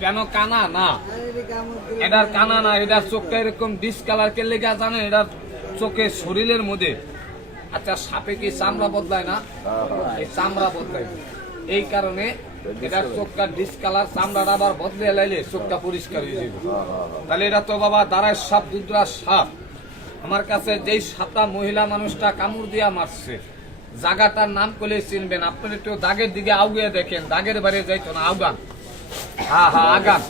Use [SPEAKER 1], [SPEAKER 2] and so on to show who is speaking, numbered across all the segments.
[SPEAKER 1] কেন কানা? না। এটার কানা না, এটার চোখটা এরকম ডিস কালার কে লেগে জানেন? এটার চোখে শরীরের মধ্যে। আচ্ছা সাপে কি চামড়া বদলায় না? এই চামড়া বদলায়। এই কারণে এটার চোখটা ডিস কালার চামড়াটা আবার বদলে লাইলে চোখটা পরিষ্কার হয়ে যাবে। তাহলে এটা তো বাবা দাঁড়ায় সাপ, দুধরা সাপ। আমার কাছে যেই সাপটা মহিলা মানুষটা কামড় দিয়া মারছে জায়গাটার নাম করলে চিনবেন। আপনার একটু দাগের দিকে আউগিয়ে দেখেন। দাগের বাড়ি যাইতো না, আউগান। হ্যাঁ হ্যাঁ আগান।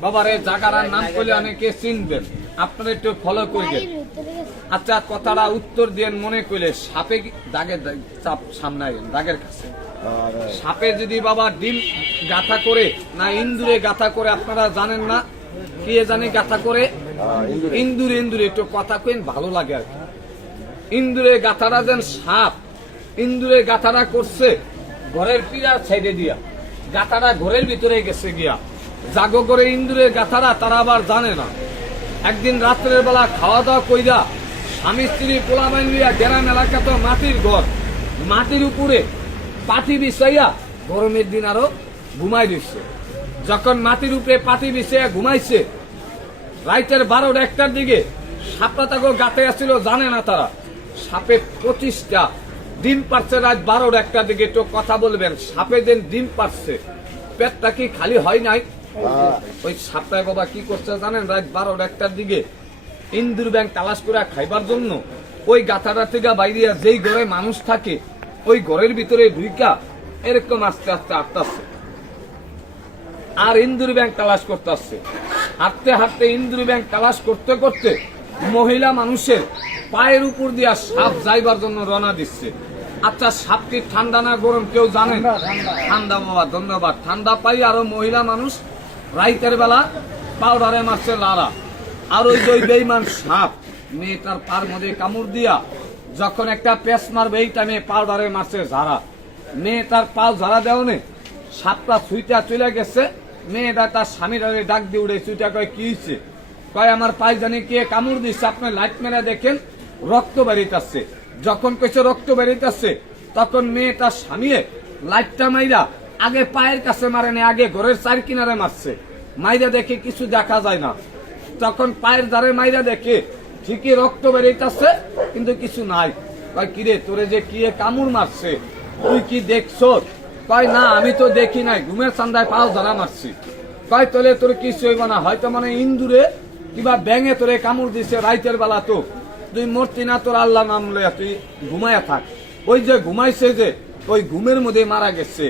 [SPEAKER 1] বাবার এই জায়গাটার নাম করলে অনেকে চিনবেন। আপনারা একটু ফলো করবেন। আচ্ছা কথাটা উত্তর দিয়ে মনে করলে সাপে কি- দাগের চাপ সামনে দাগের কাছে। সাপে যদি বাবা ডিম গাথা করে না ইন্দুরে গাথা করে আপনারা জানেন না? কে জানে গাথা করে? ইন্দুরে। ইন্দুরে একটু কথা কেন ভালো লাগে আর কি। ইন্দুরে গাথাটা যেন সাপ ইন্দুরে গাথাটা করছে ঘরের পিড়া ছেড়ে দিয়া। গাথাটা ঘরের ভিতরে গেছে গিয়া। জাগো করে ইন্দুরের গাথাটা তারা আবার জানে না। একদিন রাত্রের বেলা খাওয়া দাওয়া কইরা স্বামী স্ত্রী পোলা বাইন্দিয়া গ্রাম এলাকা তো মাটির ঘর। মাটির উপরে পাটি বিছাইয়া গরমের দিন আরও ঘুমাই দিচ্ছে যখন মাটির উপরে পাটি বিছাইয়া ঘুমাইছে রাইটের বারোটা একটার দিকে সাপটা তাকে গাতে আসছিল, জানে না তারা। সাপের পঁচিশটা ডিম পারছে রাত বারোটা একটা দিকে একটু কথা বলবেন। সাপে দিন ডিম পারছে। পেটটা কি খালি হয় নাই? ওই সাপটায় বাবা কি করছে জানেন? রাত বারোটা একটার দিকে ইন্দুর ব্যাংক তালাশ করে খাইবার জন্য ওই গাথাটা থেকে বাইরিয়া যেই ঘরে মানুষ থাকে ওই ঘরের ভিতরে ঢুইকা এরকম আস্তে আস্তে আস্তে আর ইন্দুর ব্যাংক তালাশ করতে আসছে হাঁটতে হাঁটতে ইন্দুর ব্যাংক তালাশ করতে করতে মহিলা মানুষের পায়ের উপর দিয়া সাপ যাইবার জন্য রওনা দিচ্ছে। আচ্ছা সাপ কি ঠান্ডা না গরম কেউ জানেন ঠান্ডা বাবা ধন্যবাদ। ঠান্ডা পাই আরও মহিলা মানুষ রাইতের বেলা পাউডারে মারছে লারা আর ওই যে বেইমান সাপ মেয়েটার পার মধ্যে কামড় দিয়া যখন একটা পেস মারবে এই টাইমে পাউডারে মারছে ঝাড়া। মেয়ে মেয়েটার পাও ঝাড়া দেওয়া সাপটা সুইটা চলে গেছে। মেয়েটা তার স্বামীর ডাক দিয়ে উঠে সুইটা কয় কি হয়েছে কয় আমার পায়জানি কে কামড় দিচ্ছে আপনি লাইট মেরে দেখেন। রক্ত বেরিতেছে। যখন কইছে রক্ত বেরিতেছে, তখন মেয়েটা স্বামীয়ে লাইটটা মাইরা আগে পায়ের কাছে মারে না, আগে ঘরের চার কিনারে মারছে। মাইরা দেখে কিছু দেখা যায় না। তখন পায়ের দ্বারে মাইরা দেখে ঠিকই রক্ত বেরিতেছে, কিন্তু কিছু নাই। কয়, কিরে, তোরে যে কি কামড় মারছে? তুই কি দেখছ? কয়, না, আমি তো দেখি নাই, ঘুমের চান্দায় পাও ধরা মারছি। কয়, তোলে তোর কিছু হইব না, হয়তো মানে ইন্দুরে কিবা ব্যাঙে তোরে কামড় দিছে রাইতের বেলা তো। তুই মরতি না, তোর আল্লাহ নাম লইয়া তুই ঘুমাইয়া থাক। ওই যে ঘুমাইছে যে, ওই ঘুমের মধ্যে মারা গেছে।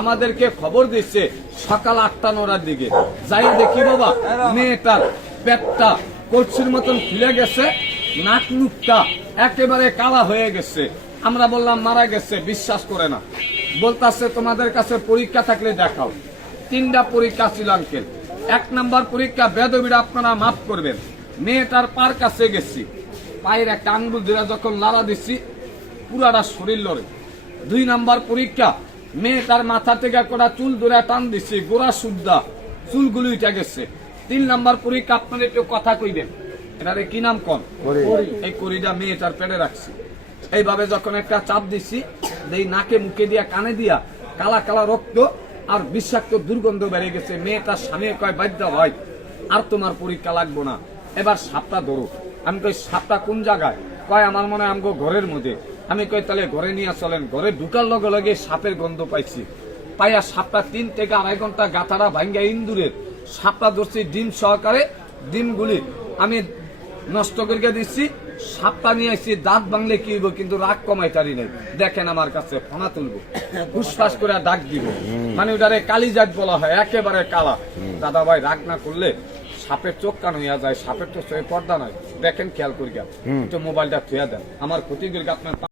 [SPEAKER 1] আমাদেরকে খবর দিচ্ছে সকাল আটটা নটার দিকে। যাই দেখি বাবা, মেয়েটার পেটটা কলসির মতন ফুলে গেছে, নাক মুখটা একেবারে কালা হয়ে গেছে। আমরা বললাম, মারা গেছে, বিশ্বাস করে না। বলতাছে, তোমাদের কাছে পরীক্ষা থাকলে দেখাও। তিনটা পরীক্ষা ছিল এক নাম্বার পরীক্ষা বেদবিটা আপনারা মাফ করবেন। মেয়েটার পার কাছে গেছি। পায়ের একটা আঙ্গুল ধরে যখন লাড়া দিচ্ছি পুরাটা শরীর লড়ে। দুই নাম্বার পরীক্ষা মেয়ে তার মাথা থেকে কটা চুল ধরে টান দিচ্ছি গোড়া সুদ্ধা চুলগুলো উঠে গেছে। তিন নাম্বার পরীক্ষা আপনার একটু কথা কইবেন। এটারে কি নাম কন? এই করিটা মেয়েটার পেটে রাখছি। এইভাবে যখন একটা চাপ দিছি এই নাকে মুখে দিয়া কানে দিয়া কালা কালা রক্ত আর বিষাক্ত দুর্গন্ধ বেড়ে গেছে মেয়ে তার স্বামী কয় বাধ্য হয় আর তোমার পরীক্ষা লাগবো না। এবার সাপটা ধরো। আমি কই সাপটা কোন জায়গায়? কয় আমার মনে হয় আমগো ঘরের মধ্যে। আমি কই তাহলে ঘরে নিয়ে চলেন। ঘরে ঢুকার লগে লগে সাপের গন্ধ পাইছি। পাইয়া সাপটা তিন থেকে আড়াই ঘণ্টা গাথারা ভাঙ্গা ইন্দুরের সাপটা ধরছি ডিম সহকারে ডিমগুলি আমি নষ্ট করে দিচ্ছি সাপটা নিয়ে আসছি দাঁত বাংলে কি হইব কিন্তু রাগ কমাই তারি নাই। দেখেন আমার কাছে ফোনা তুলবো। ফুসফাস করে ডাক দিব। মানে ওটারে কালি জাত বলা হয় একেবারে কালা। দাদা ভাই রাগ না করলে সাপের চোখ কান হইয়া যায় সাপের তো চোখে পর্দা নাই। দেখেন খেয়াল করি তো মোবাইলটা থুয়া দেন। আমার ক্ষতি করি আপনার